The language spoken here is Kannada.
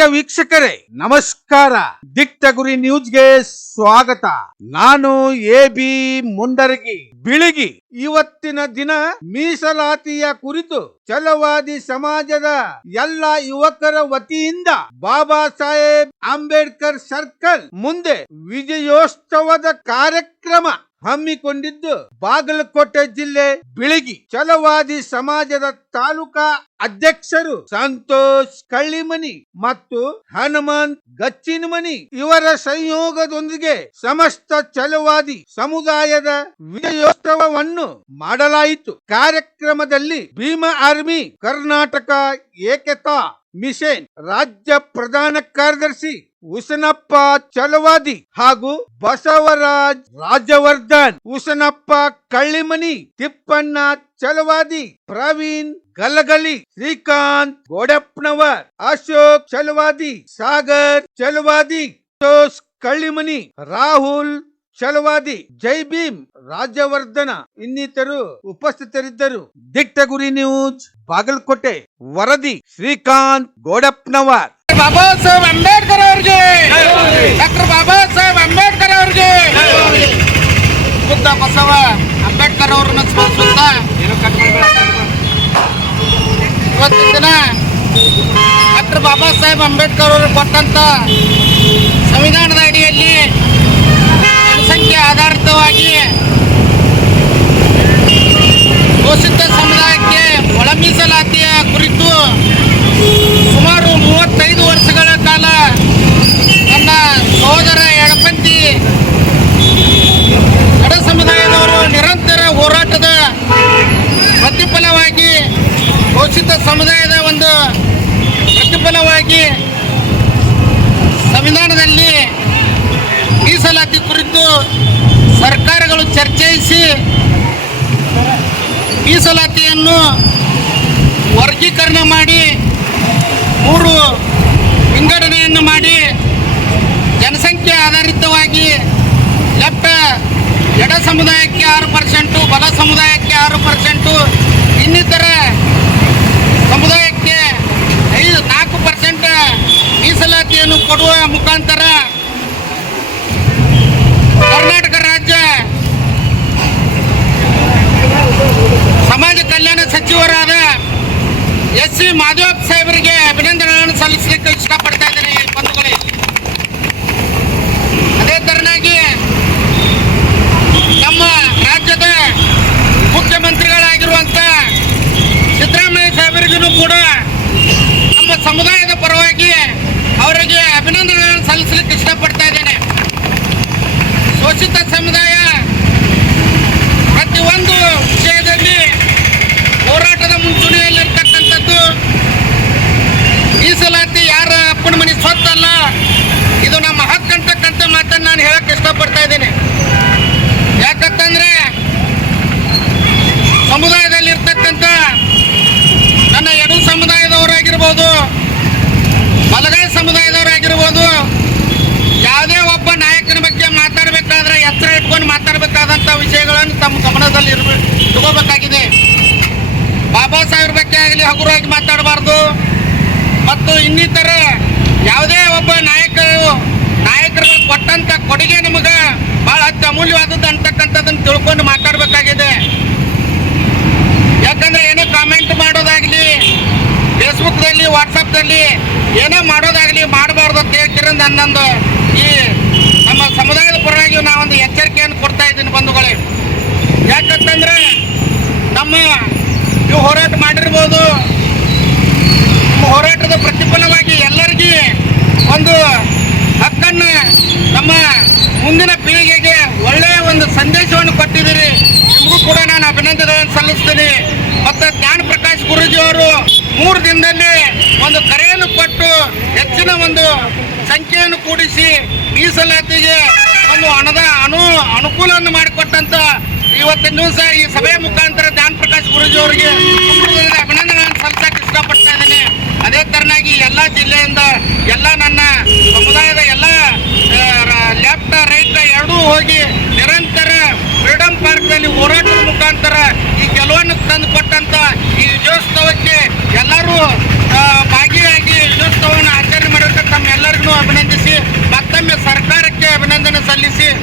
ಪ್ರಿಯ ವೀಕ್ಷಕರೇ, ನಮಸ್ಕಾರ. ದಿಟ್ಟ ಗುರಿ ನ್ಯೂಸ್ಗೆ ಸ್ವಾಗತ. ನಾನು ಎ ಬಿ ಮುಂಡರಗಿ. ಬಿಳಿಗಿ, ಇವತ್ತಿನ ದಿನ ಮೀಸಲಾತಿಯ ಕುರಿತು ಛಲವಾದಿ ಸಮಾಜದ ಎಲ್ಲ ಯುವಕರ ವತಿಯಿಂದ ಬಾಬಾ ಸಾಹೇಬ್ ಅಂಬೇಡ್ಕರ್ ಸರ್ಕಲ್ ಮುಂದೆ ವಿಜಯೋತ್ಸವದ ಕಾರ್ಯಕ್ರಮ ಹಮ್ಮಿಕೊಂಡಿದ್ದು ಬಾಗಲಕೋಟೆ ಜಿಲ್ಲೆ ಬಿಳಿಗಿ. ಛಲವಾದಿ ಸಮಾಜದ ತಾಲೂಕಾ ಅಧ್ಯಕ್ಷರು ಸಂತೋಷ್ ಕಳ್ಳಿಮನಿ ಮತ್ತು ಹನುಮಂತ್ ಗಚ್ಚಿನಮನಿ. ಇವರ ಸಂಯೋಗದೊಂದಿಗೆ ಸಮಸ್ತ ಚಲವಾದಿ ಸಮುದಾಯದ ವಿಜಯೋತ್ಸವವನ್ನು ಮಾಡಲಾಯಿತು. ಕಾರ್ಯಕ್ರಮದಲ್ಲಿ ಭೀಮ ಆರ್ಮಿ ಕರ್ನಾಟಕ ಏಕತಾ ಮಿಷನ್ ರಾಜ್ಯ ಪ್ರಧಾನ ಕಾರ್ಯದರ್ಶಿ ಉಸನಪ್ಪ ಚಲವಾದಿ ಹಾಗೂ ಬಸವರಾಜ್ ರಾಜವರ್ಧನ್. ಉಸನಪ್ಪ ಕಳ್ಳಿಮನಿ, ತಿಪ್ಪಣ್ಣ ಚಲವಾದಿ, ಪ್ರವೀಣ್ ಗಲಗಲಿ ಶ್ರೀಕಾಂತ್ ಗೋಡಪ್ಪನವರ್ ಅಶೋಕ್ ಚಲವಾದಿ, ಸಾಗರ್ ಚಲವಾದಿ ಕಳ್ಳಿಮನಿ, ರಾಹುಲ್ ಛಲವಾದಿ ಜೈ ಭೀಮ್ ರಾಜ್ಯವರ್ಧನ ಇನ್ನಿತರು ಉಪಸ್ಥಿತರಿದ್ದರು ದಿಟ್ಟ ಗುರಿ ನ್ಯೂಸ್ ಬಾಗಲಕೋಟೆ ವರದಿ ಶ್ರೀಕಾಂತ್ ಗೋಡಪ್ಪನವರ್ ಬಾಬಾ ಸಾಹೇಬ್ ಅಂಬೇಡ್ಕರ್ ಅವ್ರಿಗೆ ಡಾಕ್ಟರ್ ಬಾಬಾ ಸಾಹೇಬ್ ಅಂಬೇಡ್ಕರ್ ಅವ್ರಿಗೆ ಬುದ್ಧ ಬಸವ ಅಂಬೇಡ್ಕರ್ ಅವರನ್ನು ಸ್ಮರಿಸುತ್ತಾ ಇವತ್ತಿನ ದಿನ ಡಾಕ್ಟರ್ ಬಾಬಾ ಸಾಹೇಬ್ ಅಂಬೇಡ್ಕರ್ ಅವರು ಕೊಟ್ಟಂತ ಸಂವಿಧಾನದ ಅಡಿಯಲ್ಲಿ ಜನಸಂಖ್ಯೆ ಆಧಾರಿತವಾಗಿ ಘೋಷಿತ ಸಮುದಾಯಕ್ಕೆ ಒಳ ಮೀಸಲಾತಿಯ ಕುರಿತು ಸುಮಾರು ಮೂವತ್ತೈದು ವರ್ಷಗಳ ಕಾಲ ನನ್ನ ಸಹೋದರ ಎಡಪಂಥಿ ಎಡ ಸಮುದಾಯದವರು ನಿರಂತರ ಹೋರಾಟದ ಪ್ರತಿಫಲವಾಗಿ ಘೋಷಿತ ಸಮುದಾಯದ ಒಂದು ಪ್ರತಿಫಲವಾಗಿ ಸಂವಿಧಾನದಲ್ಲಿ ಮೀಸಲಾತಿ ಕುರಿತು ಸರ್ಕಾರಗಳು ಚರ್ಚಿಸಿ ಮೀಸಲಾತಿಯನ್ನು ವರ್ಗೀಕರಣ ಮಾಡಿ ಮೂರು ವಿಂಗಡಣೆಯನ್ನು ಮಾಡಿ ಜನಸಂಖ್ಯೆ ಆಧಾರಿತವಾಗಿ ಲೆಫ್ಟ ಎಡ ಸಮುದಾಯಕ್ಕೆ ಆರು ಪರ್ಸೆಂಟು, ಬಲ ಸಮುದಾಯಕ್ಕೆ ಆರು ಪರ್ಸೆಂಟು, ಇನ್ನಿತರ ಸಮುದಾಯಕ್ಕೆ ಐದು ನಾಲ್ಕು ಪರ್ಸೆಂಟ್ ಮೀಸಲಾತಿಯನ್ನು ಕೊಡುವ ಮುಖಾಂತರ ಕರ್ನಾಟಕ ರಾಜ್ಯ ಸಮಾಜ ಕಲ್ಯಾಣ ಸಚಿವರಾದ ಎಸ್ ಸಿ ಮಾಧವಪ್ಪ ಸಾಹೇಬರಿಗೆ ಅಭಿನಂದನೆಗಳನ್ನು ಸಲ್ಲಿಸಲಿಕ್ಕೆ ಇಷ್ಟಪಡ್ತಾ ಇದ್ದೇನೆ ಈ ಬಂಧುಗಳೇ ಅದೇ ತರನಾಗಿ ನಮ್ಮ ರಾಜ್ಯದ ಮುಖ್ಯಮಂತ್ರಿಗಳಾಗಿರುವಂತ ಸಿದ್ದರಾಮಯ್ಯ ಸಾಹೇಬರಿಗೂ ಕೂಡ ನಮ್ಮ ಸಮುದಾಯದ ಪರವಾಗಿ ಅವರಿಗೆ ಅಭಿನಂದನೆಗಳನ್ನು ಸಲ್ಲಿಸಲಿಕ್ಕೆ ಇಷ್ಟಪಡ್ತಾ ಇದ್ದೇನೆ. ಶೋಷಿತ ಸಮುದಾಯ ಪ್ರತಿಯೊಂದು ವಿಷಯದಲ್ಲಿ ಹೋರಾಟದ ಮುಂಚೂಣಿಯಲ್ಲಿರ್ತಕ್ಕಂಥದ್ದು ಮೀಸಲಾತಿ ಯಾರ ಅಪ್ಪನ ಮನೆ ಸ್ವತ್ತಲ್ಲ ಇದು ನಮ್ಮ ಹಕ್ಕಂತಕ್ಕಂಥ ಮಾತನ್ನು ನಾನು ಹೇಳಕ್ ಇಷ್ಟಪಡ್ತಾ ಇದ್ದೀನಿ ಯಾಕಂತಂದ್ರೆ ಸಮುದಾಯದಲ್ಲಿ ಇರ್ತಕ್ಕಂಥ ನನ್ನ ಎಡು ಸಮುದಾಯದವರಾಗಿರ್ಬೋದು ಬಲಗೈ ಸಮುದಾಯದವರಾಗಿರ್ಬೋದು ಯಾವುದೇ ಒಬ್ಬ ನಾಯಕನ ಬಗ್ಗೆ ಮಾತಾಡಬೇಕಾದ್ರೆ ಎತ್ತರ ಇಟ್ಕೊಂಡು ವಿಷಯಗಳನ್ನು ತಮ್ಮ ಗಮನದಲ್ಲಿ ಇರ್ಬೇ ತಗೋಬೇಕಾಗಿದೆ ಬಾಬಾ ಸಾಹೇಬ್ರ ಬಗ್ಗೆ ಆಗಲಿ ಹಗುರವಾಗಿ ಮಾತಾಡಬಾರ್ದು. ಮತ್ತು ಇನ್ನಿತರ ಯಾವುದೇ ಒಬ್ಬ ನಾಯಕರು ನಾಯಕರು ಕೊಟ್ಟಂಥ ಕೊಡುಗೆ ನಮಗೆ ಬಹಳ ಅತ್ಯಮೂಲ್ಯವಾದದ್ದು ಅಂತಕ್ಕಂಥದ್ದನ್ನು ತಿಳ್ಕೊಂಡು ಮಾತಾಡಬೇಕಾಗಿದೆ. ಯಾಕಂದ್ರೆ ಏನೋ ಕಾಮೆಂಟ್ ಮಾಡೋದಾಗಲಿ ಫೇಸ್ಬುಕ್ದಲ್ಲಿ ವಾಟ್ಸಪ್ದಲ್ಲಿ ಏನೋ ಮಾಡೋದಾಗಲಿ ಮಾಡಬಾರ್ದು ಅಂತ ಹೇಳ್ತೀರ ನನ್ನೊಂದು ಈ ನಮ್ಮ ಸಮುದಾಯದ ಪರವಾಗಿ ನಾವೊಂದು ಎಚ್ಚರಿಕೆಯನ್ನು ಕೊಡ್ತಾ ಇದ್ದೀನಿ ಬಂಧುಗಳೇ. ಯಾಕಂತಂದ್ರೆ ನಮ್ಮ ನೀವು ಹೋರಾಟ ಮಾಡಿರ್ಬೋದು. ಹೋರಾಟದ ಪ್ರತಿಫಲವಾಗಿ ಎಲ್ಲರಿಗೂ ಒಂದು ಹಕ್ಕನ್ನು ನಮ್ಮ ಮುಂದಿನ ಪೀಳಿಗೆಗೆ ಒಳ್ಳೆಯ ಒಂದು ಸಂದೇಶವನ್ನು ಕೊಟ್ಟಿದ್ದೀರಿ. ನಿಮಗೂ ಕೂಡ ನಾನು ಅಭಿನಂದನೆಗಳನ್ನು ಸಲ್ಲಿಸ್ತೀನಿ. ಮತ್ತು ಜ್ಞಾನ ಪ್ರಕಾಶ್ ಗುರೂಜಿ ಅವರು ಮೂರು ದಿನದಲ್ಲಿ ಒಂದು ಕರೆಯನ್ನು ಕೊಟ್ಟು ಹೆಚ್ಚಿನ ಒಂದು ಸಂಖ್ಯೆಯನ್ನು ಕೂಡಿಸಿ ಮೀಸಲಾತಿಗೆ ಒಂದು ಹಣದ ಅನು ಅನುಕೂಲವನ್ನು ಮಾಡಿಕೊಟ್ಟಂತ ಇವತ್ತಿನ ದಿವಸ ಈ ಸಭೆಯ ಮುಖಾಂತರ ಜ್ಞಾನ ಪ್ರಕಾಶ್ ಗುರೂಜಿ ಅವರಿಗೆ ಅಭಿನಂದನೆಗಳನ್ನು ಸಲ್ಲಿಸಕ್ಕೆ ಇಷ್ಟಪಡ್ತಾ ಇದ್ದೀನಿ. ಅದೇ ತರನಾಗಿ ಎಲ್ಲ ಜಿಲ್ಲೆಯಿಂದ ಎಲ್ಲ ನನ್ನ ಸಮುದಾಯದ ಎಲ್ಲ yerlisi